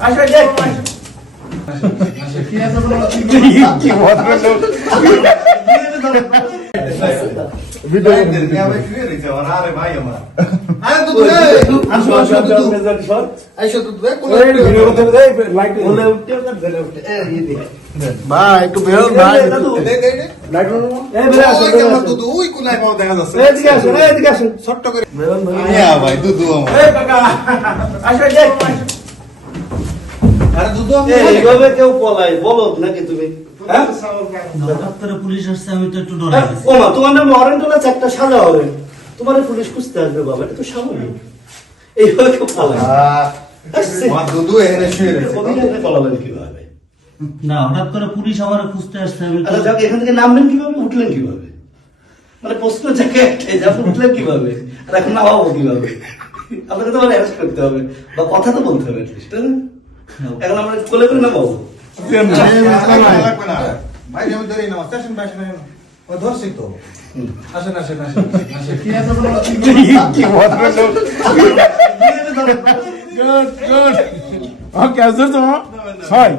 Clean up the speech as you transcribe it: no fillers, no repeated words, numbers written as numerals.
আসো দেখ কি ভদ্রলোক ভিডিও আরে ভাই আমার আরে তো আসো আসো আইসো তো ভিডিও করতে দে লাইট বলে উঠতে বলে উঠতে এই দেখ ভাই একটু বেরো ভাই লাইট এই বেরো আসো দুদু ওই কোনায় পাও দেখা যাচ্ছে এদিকে আসো ছোট্ট করে বেরোন ভাই ইয়া ভাই দুদু আমার এই কাকা আসো দেখ আরে দুদু এইভাবে কেউ পলাই বলো নাকি তুমি হ্যাঁ হঠাৎ করে পুলিশ আসছে আমি তো একটু ডরে গেছি। ও মা তোমার নাম অরেন্ট হলো একটা সাদা অরেন্ট তোমার পুলিশ খুঁজতে আসবে বাবা এটা তো স্বাভাবিক এইভাবে কেউ পলাই মা দুদু এখানে শুয়ে রয়েছে অভিনয় পলাবেন কিভাবে না হঠাৎ করে পুলিশ আমার খুঁজতে আসছে আমি তো আচ্ছা যাক এখান থেকে নামলেন কিভাবে উঠলেন কিভাবে মানে প্রশ্ন জায়গায় একটাই যে আপনি উঠলেন কিভাবে আর এখন নামাবো কিভাবে আপনাকে তো মানে অ্যারেস্ট করতে হবে বা কথা তো বলতে হবে অ্যাটলিস্ট এখন আমরা কোলে করে নামাবো ভাই আমি ধরে নাও স্টেশন বাসে না ও ধরছি তো আসেন আসেন আসেন কি ভদ্রলোক Good, good. Okay, that's all. Fine.